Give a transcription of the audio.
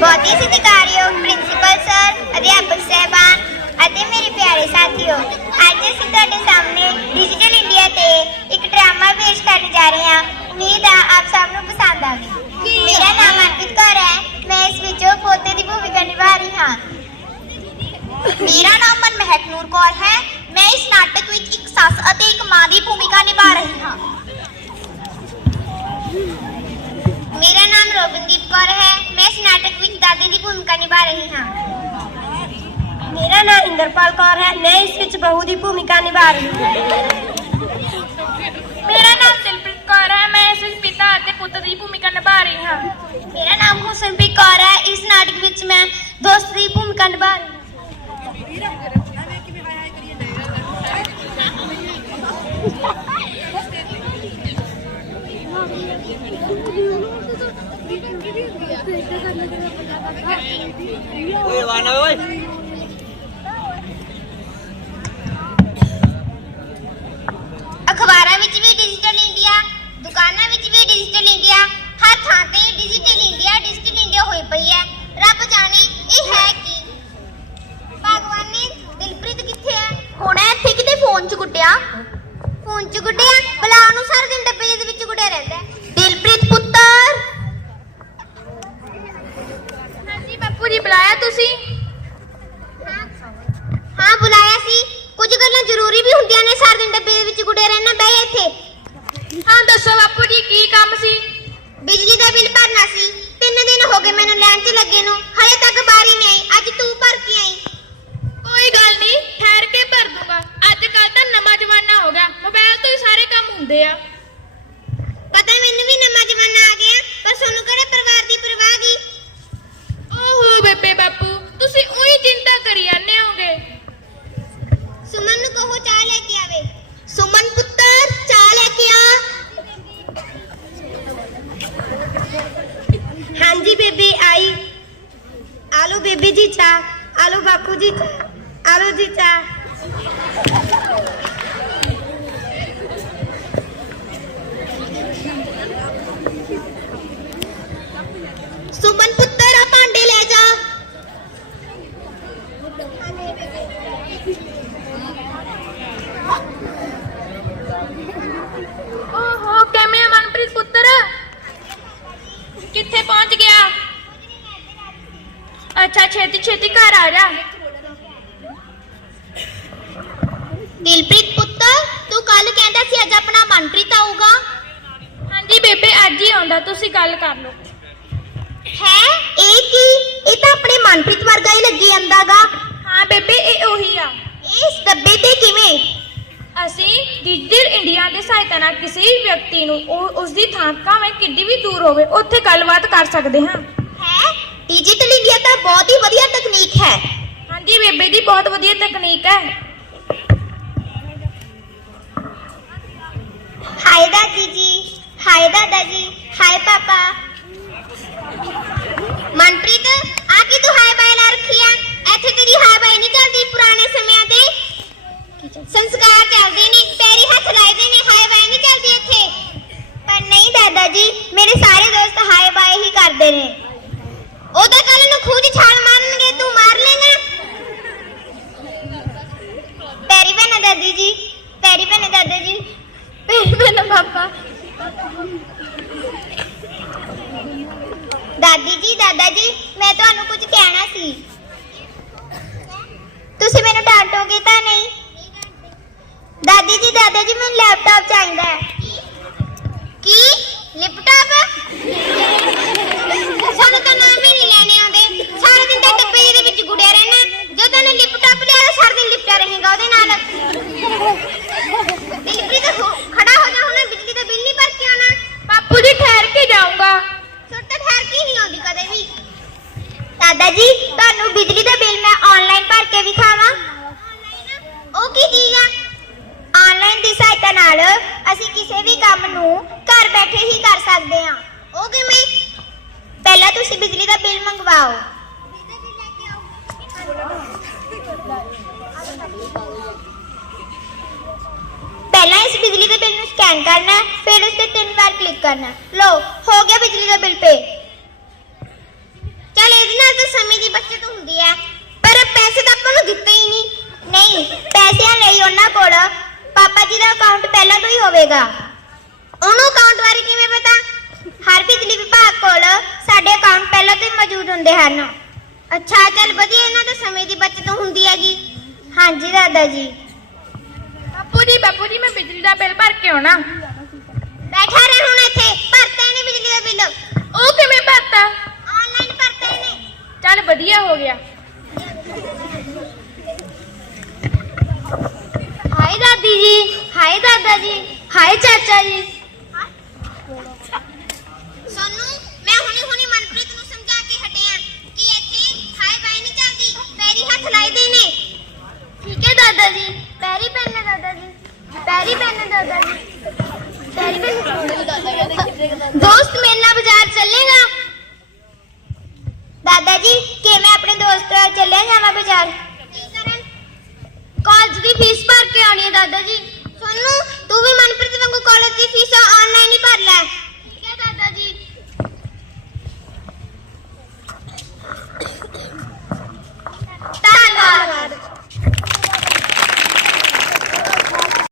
ਬਹੁਤ ਹੀ ਸਤਿਕਾਰਯੋਗ principal sir, ਅਧਿਆਪਕ ਸਹਿਬਾਨ ਅਤੇ ਮੇਰੇ ਪਿਆਰੇ ਸਾਥੀਓ, ਅੱਜ ਅਸੀਂ ਤੁਹਾਡੇ ਸਾਹਮਣੇ ਡਿਜੀਟਲ ਇੰਡੀਆ ਤੇ ਇੱਕ ਡਰਾਮਾ ਪੇਸ਼ ਕਰਨ ਦੀ ਭੂਮਿਕਾ ਨਿਭਾ ਰਹੀ ਹਾਂ। ਮੇਰਾ ਨਾਮ ਇੰਦਰਪਾਲ ਕੌਰ ਹੈ। ਮੈਂ ਇਸ ਵਿੱਚ ਬਹੂ ਦੀ ਭੂਮਿਕਾ ਨਿਭਾ ਰਹੀ ਹਾਂ। ਮੇਰਾ ਨਾਮ ਦਿਲਪ੍ਰੀਤ ਕੌਰ ਹੈ। ਮੈਂ ਇਸ ਵਿੱਚ ਪਿਤਾ ਅਤੇ ਪੁੱਤ ਦੀ ਭੂਮਿਕਾ ਨਿਭਾ ਰਹੀ ਹਾਂ। ਮੇਰਾ ਨਾਮ ਹੁਸਨਪ੍ਰੀਤ ਕੌਰ ਹੈ। ਇਸ ਨਾਟਕ ਵਿੱਚ ਮੈਂ ਦੋਸਤ ਦੀ ਭੂਮਿਕਾ ਨਿਭਾ ਰਹੀ ਹਾਂ। ਓਏ ਵਾਨਾ ਓਏ। ਅਖਬਾਰਾਂ ਵਿੱਚ ਵੀ ਡਿਜੀਟਲ ਇੰਡੀਆ ਦੁਕਾਨਾਂ ਵਿੱਚ ਵੀ ਡਿਜੀਟਲ ਇੰਡੀਆ ਹਰ ਥਾਂ ਤੇ ਡਿਜੀਟਲ ਇੰਡੀਆ ਡਿਜੀਟਲ ਇੰਡੀਆ ਹੋਈ ਪਈ ਹੈ। ਰੱਬ ਜਾਣੇ ਇਹ ਹੈ ਕੀ? ਭਗਵਾਨੇ ਦਿਲਪ੍ਰੀਤ ਕਿੱਥੇ ਹੈ? ਹੁਣ ਇੱਥੇ ਕਿਤੇ ਫੋਨ 'ਚ ਗੁੱਟਿਆ ਫੋਨ ਚ ਗੁੱਡਿਆ ਬਲਾ ਨੂੰ ਸਾਰਾ ਦਿਨ ਡੱਬੇ ਦੇ ਵਿੱਚ ਗੁੱਡਿਆ ਰਹਿੰਦਾ। ਦਿਲਪ੍ਰੀਤ ਪੁੱਤਰ ਹਾਂਜੀ ਬਾਪੂ ਜੀ ਬੁਲਾਇਆ ਤੁਸੀਂ? ਹਾਂ ਬੁਲਾਇਆ ਸੀ। ਕੁਝ ਗੱਲਾਂ ਜ਼ਰੂਰੀ ਵੀ ਹੁੰਦੀਆਂ ਨੇ ਸਾਰਾ ਦਿਨ ਡੱਬੇ ਦੇ ਵਿੱਚ ਗੁੱਡਿਆ ਰਹਿਣਾ ਬਹਿ ਇੱਥੇ। ਹਾਂ ਦੱਸੋ ਬਾਪੂ ਜੀ ਕੀ ਕੰਮ ਸੀ? ਬਿਜਲੀ ਦਾ ਬਿੱਲ ਭਰਨਾ ਸੀ। ਤਿੰਨ ਦਿਨ ਹੋ ਗਏ ਮੈਨੂੰ ਲੈਣ 'ਚ ਲੱਗੇ ਨੂੰ। ਹਲੇ ਤੱਕ ਆਲੋ ਬੇਬੀ ਜੀ ਚਾਹ ਆਲੋ ਬਾਪੂ ਜੀ ਚਾਹ ਆਲੋ ਜੀ ਚਾਹ ਸੁਮਨ ਪੁੱਤਰ ਆ ਭਾਂਡੇ ਲੈ ਜਾ ਓਹੋ ਕਿਵੇਂ ਆ ਮਨਪ੍ਰੀਤ ਪੁੱਤਰ ਕਿੱਥੇ ਪਹੁੰਚ ਗਿਆ ਅੱਛਾ ਛੇਤੀ ਛੇਤੀ ਘਰ ਆ ਜਾ। ਦਿਲਪ੍ਰੀਤ ਪੁੱਤਰ ਤੂੰ ਕੱਲ ਕਹਿੰਦਾ ਸੀ ਅੱਜ ਆਪਣਾ ਮਨਪ੍ਰੀਤ ਆਊਗਾ। ਹਾਂਜੀ ਬੇਬੇ ਅੱਜ ਹੀ ਆਉਂਦਾ ਤੁਸੀਂ ਗੱਲ ਕਰ ਲਓ। ਹੈ ਇਹ ਕੀ? ਇਹ ਤਾਂ ਆਪਣੇ ਮਨਪ੍ਰੀਤ ਵਰਗਾ ਹੀ ਲੱਗੀ ਜਾਂਦਾਗਾ। ਹਾਂ ਬੇਬੇ ਇਹ ਉਹੀ ਆ। ਇਸ ਡੱਬੇ ਤੇ ਕਿਵੇਂ? ਅਸੀਂ ਡਿਜੀਟਲ ਇੰਡੀਆ ਦੀ ਸਹਾਇਤਾ ਨਾਲ ਕਿਸੇ ਵੀ ਵਿਅਕਤੀ ਨੂੰ ਉਹ ਉਸ ਦੀ ਥਾਂ ਭਾਵੇਂ ਕਿੰਨੀ ਵੀ ਦੂਰ ਹੋਵੇ ਉੱਥੇ ਗੱਲਬਾਤ ਕਰ ਸਕਦੇ ਹੈ। ਡਿਜੀਟਲ ਇੰਡੀਆ ਤਾਂ ਬਹੁਤ ਹੀ ਵਧੀਆ ਤਕਨੀਕ ਹੈ। ਹਾਂਜੀ, ਬੇਬੇ ਦੀ ਬਹੁਤ ਵਧੀਆ ਤਕਨੀਕ ਹੈ। ਜੀ, ਦਾਦਾ ਜੀ, ਮੈਂ ਤੁਹਾਨੂੰ ਕੁਝ ਕਹਿਣਾ ਸੀ। ਤੁਸੀਂ ਮੈਨੂੰ ਡਾਂਟੋਗੇ ਤਾਂ ਨਹੀਂ? ਦਾਦੀ ਜੀ, ਦਾਦਾ ਜੀ, ਮੈਨੂੰ ਲੈਪਟਾਪ ਚਾਹੀਦਾ ਹੈ। ਕਲਿੱਕ ਕਰਨਾ। ਲਓ, ਹੋ ਗਿਆ ਬਿਜਲੀ ਦਾ ਬਿੱਲ ਪੇ ਚਲ ਇਹਦੇ ਨਾਲ ਤਾਂ ਸਮੇਂ ਦੀ ਬਚਤ ਹੁੰਦੀ ਹੈ, ਪਰ ਪੈਸੇ ਤਾਂ ਆਪਾਂ ਨੂੰ ਦਿੱਤੇ ਹੀ ਨਹੀਂ। ਨਹੀਂ, ਪੈਸਿਆਂ ਲਈ ਉਹਨਾਂ ਕੋਲ ਪਾਪਾ ਜੀ ਦਾ ਅਕਾਊਂਟ ਪਹਿਲਾਂ ਤੋਂ ਹੀ ਹੋਵੇਗਾ। ਉਹਨੂੰ ਅਕਾਊਂਟ ਬਾਰੇ ਕਿਵੇਂ ਪਤਾ? ਹਰ ਬਿਜਲੀ ਵਿਭਾਗ ਕੋਲ ਸਾਡੇ ਅਕਾਊਂਟ ਪਹਿਲਾਂ ਤੋਂ ਹੀ ਮੌਜੂਦ ਹੁੰਦੇ ਹਨ। ਅੱਛਾ, ਚੱਲ ਵਧੀਆ, ਇਹਨਾਂ ਦੇ ਸਮੇਂ ਦੀ ਬਚਤ ਹੁੰਦੀ ਹੈਗੀ। ਹਾਂਜੀ, ਦਾਦਾ ਜੀ। ਬਾਪੂ ਜੀ ਬਾਪੂ ਜੀ, ਮੈਂ ਬਿਜਲੀ ਦਾ ਬਿੱਲ ਭਰ ਕੇ ਆਉਣਾ। ਬੈਠਾ ਰਹਿ ਹੁਣ ਇੱਥੇ ਭਰਤੇ ਨੇ ਬਿਜਲੀ ਦਾ ਬਿੱਲ। ਉਹ ਕਿਵੇਂ ਭਰਤਾ? ਆਨਲਾਈਨ ਭਰਤੇ ਨੇ। ਚੱਲ ਵਧੀਆ ਹੋ ਗਿਆ। ਹਾਏ ਦਾਦੀ ਜੀ ਹਾਏ ਦਾਦਾ ਜੀ ਹਾਏ ਚਾਚਾ ਜੀ। ਸੋਨੂੰ ਮੈਂ ਹੁਣੀ ਹੁਣੀ ਮਨਪ੍ਰੀਤ ਨੂੰ ਸਮਝਾ ਕੇ ਹਟਿਆ ਕਿ ਇੱਥੇ ਹਾਏ ਬਾਈ ਨਹੀਂ ਚੱਲਦੀ ਪੈਰੀ ਹੱਥ ਲਾਈਦੇ ਨੇ। ਠੀਕ ਹੈ ਦਾਦਾ ਜੀ ਪੈਰੀ ਪੈਨੇ ਦਾਦਾ ਜੀ ਪੈਰੀ ਪੈਨੇ ਦਾਦਾ ਜੀ। ਦੋਸਤ, ਮੇਰੇ ਨਾਲ ਬਾਜ਼ਾਰ ਚੱਲੇਗਾ? ਦਾਦਾ ਜੀ ਕਿ ਮੈਂ ਆਪਣੇ ਦੋਸਤ ਨਾਲ ਚੱਲਿਆ ਜਾਵਾਂ ਬਾਜ਼ਾਰ? ਕਾਲਜ ਦੀ ਫੀਸ ਭਰ ਕੇ ਆਉਣੀ ਹੈ ਦਾਦਾ ਜੀ